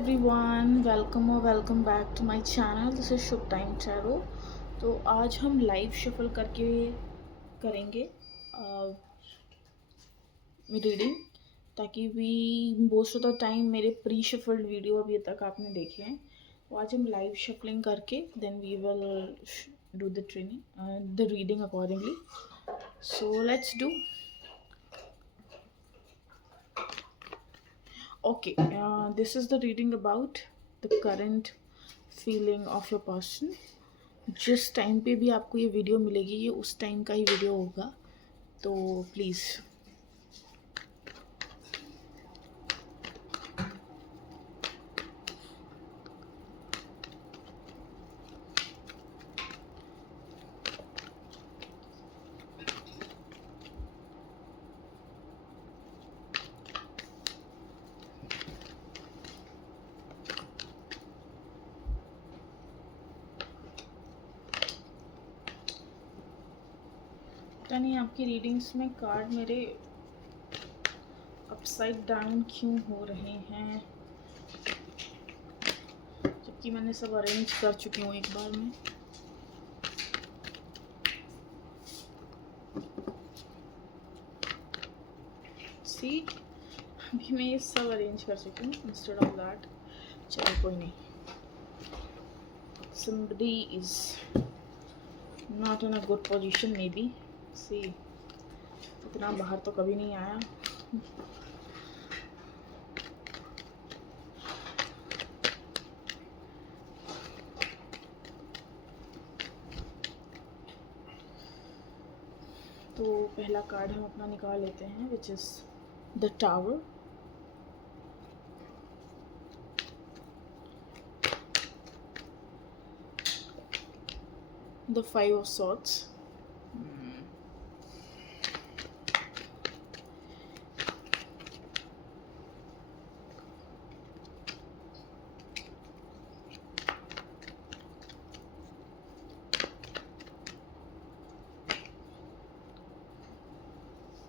everyone, welcome or welcome back to my channel. This is Shubh Time Tarot. तो आज हम live shuffle करके करेंगे रीडिंग, ताकि we most of the time मेरे प्री शफल्ड वीडियो अभी तक आपने देखे हैं. तो आज हम लाइव शफलिंग करके then we will do the training the reading accordingly. So let's do. Okay, this is the reading about the current feeling of your person. जिस टाइम पे भी आपको ये वीडियो मिलेगी ये उस टाइम का ही वीडियो होगा, तो प्लीज़ पता नहीं आपकी रीडिंग्स में कार्ड मेरे अपसाइड डाउन क्यों हो रहे हैं, जबकि मैंने सब अरेंज कर चुकी हूँ एक बार में. सी, अभी मैं ये सब अरेंज कर चुकी हूँ इंस्टेड ऑफ दैट. चलो कोई नहीं. somebody is not in a good position maybe. see, इतना बाहर तो कभी नहीं आया. तो पहला कार्ड हम अपना निकाल लेते हैं, which is the tower. The Five of Swords.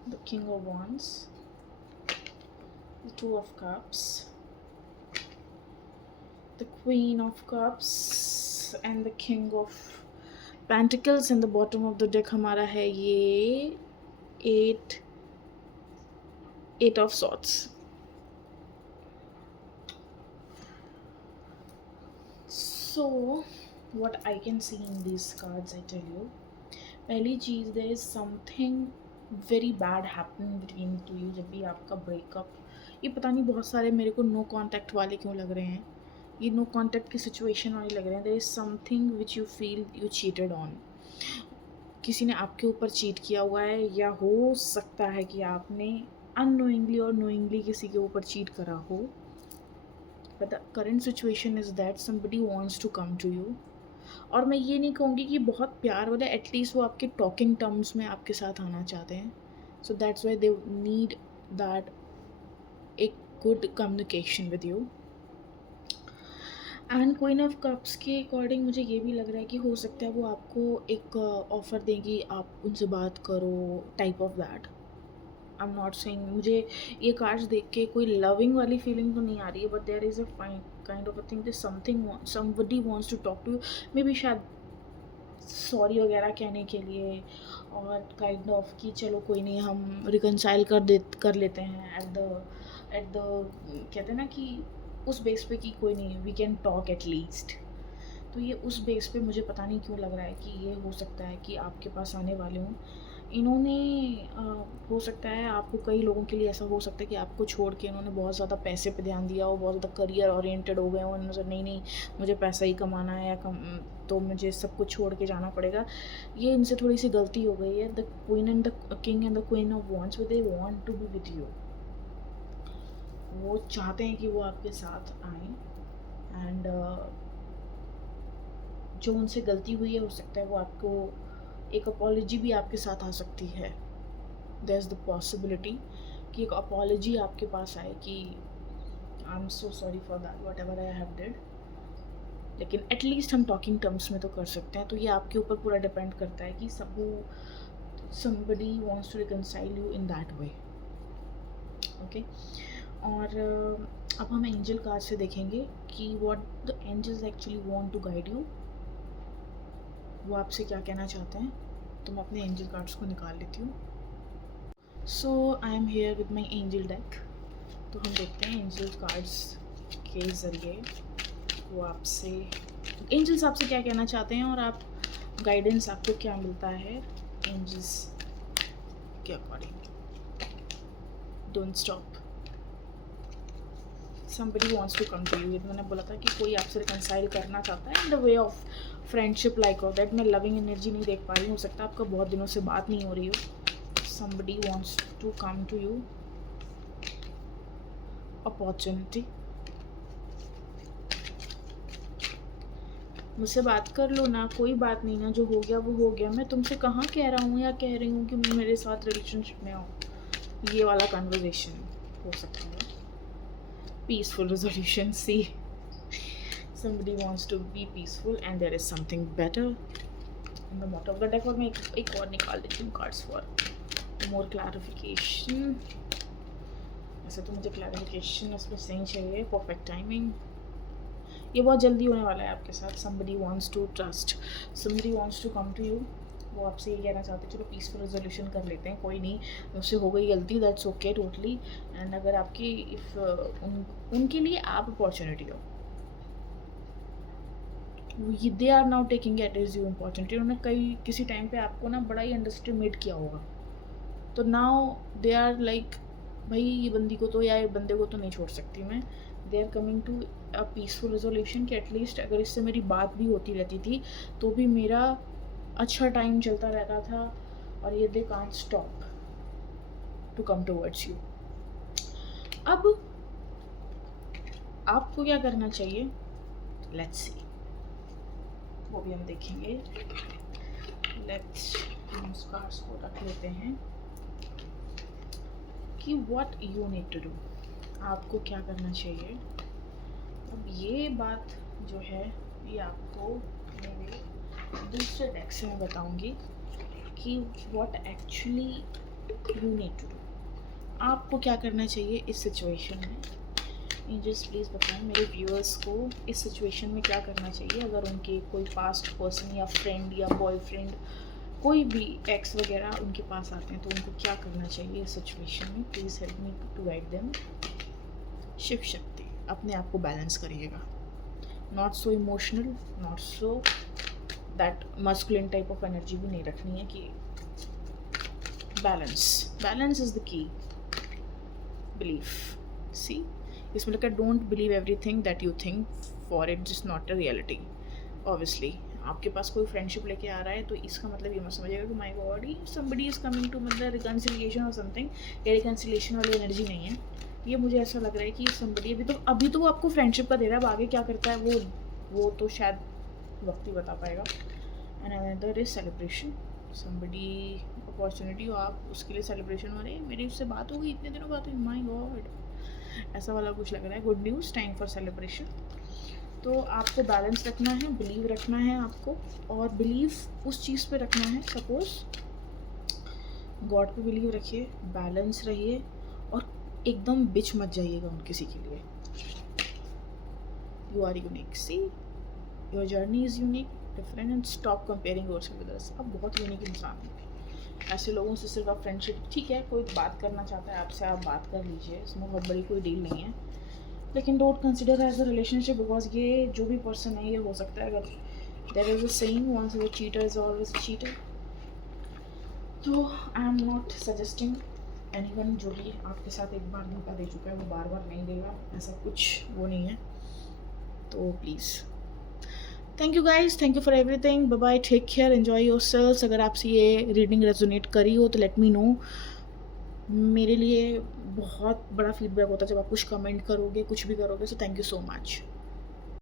The King of Wands. The Two of Cups. The Queen of Cups and the King of Pentacles. in the bottom of the deck हमारा है ये eight of Swords. So what I can see in these cards, I tell you, पहली चीज़, there is something very bad happening between to you. जब भी आपका breakup, ये पता नहीं बहुत सारे मेरे को नो कॉन्टैक्ट वाले क्यों लग रहे हैं, ये नो कॉन्टैक्ट की सिचुएशन वाली लग रहे हैं. There is something which you feel you cheated on. किसी ने आपके ऊपर चीट किया हुआ है, या हो सकता है कि आपने अननोइंगली और नोइंगली किसी के ऊपर चीट करा हो. But the current situation is that somebody wants to come to you. और मैं ये नहीं कहूँगी कि बहुत प्यार वाला, एटलीस्ट वो आपके टॉकिंग टर्म्स में आपके साथ आना चाहते हैं. So that's why they need that एक good communication with you. And queen of cups के अकॉर्डिंग मुझे ये भी लग रहा है कि हो सकता है वो आपको एक ऑफ़र देंगी, आप उनसे बात करो, type of that. I am not saying, मुझे ये कार्ड्स देख के कोई लविंग वाली फीलिंग तो नहीं आ रही है, but there is a kind of a thing that somebody wants to talk to you. Maybe शायद सॉरी वगैरह कहने के लिए, और काइंड ऑफ कि चलो कोई नहीं, हम रिकनसाइल कर लेते हैं एट द कहते हैं ना कि उस बेस पे कि कोई नहीं, we can talk at least. तो ये उस बेस पे मुझे पता नहीं क्यों लग रहा है कि ये हो सकता है कि आपके पास आने वाले हों. इन्होंने हो सकता है, आपको कई लोगों के लिए ऐसा हो सकता है कि आपको छोड़ के इन्होंने बहुत ज़्यादा पैसे पे ध्यान दिया हो, बहुत ज़्यादा करियर ओरिएंटेड हो गए हो. उन्होंने नहीं मुझे पैसा ही कमाना है, या तो मुझे सब कुछ छोड़ के जाना पड़ेगा. ये इनसे थोड़ी सी गलती हो गई है. The queen and the king and the queen of wands, they want to be with you. वो चाहते हैं कि वो आपके साथ आएँ. एंड जो उनसे गलती हुई है, हो सकता है वो आपको एक अपॉलॉजी भी आपके साथ आ सकती है. देयर इज़ द पॉसिबिलिटी कि एक अपॉलॉजी आपके पास आए कि I am so sorry for that what ever I have did. लेकिन एटलीस्ट हम टॉकिंग टर्म्स में तो कर सकते हैं. तो ये आपके ऊपर पूरा डिपेंड करता है कि somebody wants to reconcile you in that way. Okay, और अब हम एंजल कार्ड से देखेंगे कि what the angels actually want to guide you, वो आपसे क्या कहना चाहते हैं। तो मैं अपने एंजल कार्ड्स को निकाल लेती हूँ। So I am here with my angel deck. तो हम देखते हैं एंजल कार्ड्स के ज़रिए वो आपसे, एंजल्स आपसे क्या कहना चाहते हैं और आप गाइडेंस आपको क्या मिलता है एंजल्स के according. Don't stop, somebody wants to come to you। मैंने बोला था कि कोई आपसे रिकंसाइल करना चाहता है in the way of friendship like of that. मैं लविंग एनर्जी नहीं देख पा रही हूँ, हो सकता है आपका बहुत दिनों से बात नहीं हो रही हो। somebody wants to come to you, opportunity। मुझसे बात कर लो ना, कोई बात नहीं ना, जो हो गया वो हो गया। मैं तुमसे कहाँ कह रहा हूँ या कह रही हूँ कि मेरे साथ रिलेशनशिप में हो, ये वाला कन्वर्जेशन हो सकता है। Peaceful resolution, see somebody wants to be peaceful and there is something better in the bottom of the deck। और मैं एक और निकाल देती हूँ कार्ड्स फॉर मोर क्लैरिफिकेशन। वैसे तो मुझे क्लैरिफिकेशन इसमें सही चाहिए, परफेक्ट टाइमिंग। ये बहुत जल्दी होने वाला है आपके साथ। somebody wants to trust, somebody wants to come to you। वो आपसे ये कहना चाहते हैं चलो पीसफुल रेजोल्यूशन कर लेते हैं, कोई नहीं, मुझसे हो गई गलती, दैट्स ओके टोटली। एंड अगर आपकी इफ़ उनके लिए आप अपॉर्चुनिटी हो, they are now taking at is you opportunity. उन्होंने किसी टाइम पे आपको ना बड़ा ही अंडरस्टिमेट किया होगा, तो नाउ दे आर लाइक भाई ये बंदी को तो या ये बंदे को तो नहीं छोड़ सकती मैं। They are coming to a peaceful resolution कि एटलीस्ट अगर इससे मेरी बात भी होती रहती थी तो भी मेरा अच्छा टाइम चलता रहता था, और ये they can't stop to come towards you. अब आपको क्या करना चाहिए, लेट्स सी, वो भी हम देखेंगे। लेट्स हम उस कार्ड्स को रख लेते हैं कि what you need to do, आपको क्या करना चाहिए। अब ये बात जो है ये आपको मेरे दूसरे डेक से मैं बताऊंगी कि what actually you need to do, आपको क्या करना चाहिए इस सिचुएशन में। एंजल्स प्लीज़ बताएं मेरे व्यूअर्स को इस सिचुएशन में क्या करना चाहिए। अगर उनके कोई पास्ट पर्सन या फ्रेंड या बॉयफ्रेंड कोई भी एक्स वगैरह उनके पास आते हैं तो उनको क्या करना चाहिए इस सिचुएशन में। Please help me to guide them. Shiv Shakti, अपने आप को बैलेंस करिएगा, not so emotional, not so that masculine type of energy भी नहीं रखनी है कि balance is the key. Belief, see इसमें लिखा don't believe everything that you think for it just not a reality. Obviously आपके पास कोई फ्रेंडशिप लेके आ रहा है तो इसका मतलब ये मत समझिएगा कि my God somebody is coming to मतलब रिकन्सिलिएशन और समथिंग। ये रिकन्सिलिएशन वाली एनर्जी नहीं है, ये मुझे ऐसा लग रहा है कि समबडी अभी तो वो आपको फ्रेंडशिप का दे रहा है, अब आगे क्या करता है वो तो शायद वक्त ही बता पाएगा। And another is celebration, somebody opportunity हो आप उसके लिए सेलिब्रेशन हो रहे हैं। मेरी उससे बात हो गई, इतने दिनों बात हुई, माय गॉड ऐसा वाला कुछ लग रहा है। Good news, time for celebration. तो आपको बैलेंस रखना है, बिलीव रखना है आपको, और बिलीव उस चीज़ पे रखना है। सपोज गॉड पे बिलीव रखिए, बैलेंस रहिए और एकदम बिच मत जाइएगा उन किसी के लिए। You are unique, see your journey is unique, different, and stop comparing yourself with others. आप बहुत यूनिक इंसान हैं, ऐसे लोगों से सिर्फ आप फ्रेंडशिप, ठीक है कोई बात करना चाहता है आपसे आप बात कर लीजिए, इसमें बहुत बड़ी कोई डील नहीं है, लेकिन don't consider as a relationship, because ये जो भी पर्सन है ये हो सकता है अगर there is a saying once a cheater is always a cheater. तो I am not suggesting anyone जो भी आपके साथ एक बार धोखा दे चुका है वो बार बार नहीं देगा, ऐसा कुछ वो नहीं है। तो please thank you guys, thank you for everything, bye bye, take care, enjoy yourselves. अगर आपसे ये रीडिंग रेजोनेट करी हो तो लेट मी नो। मेरे लिए बहुत बड़ा फीडबैक होता है जब आप कुछ कमेंट करोगे, कुछ भी करोगे। So thank you so much.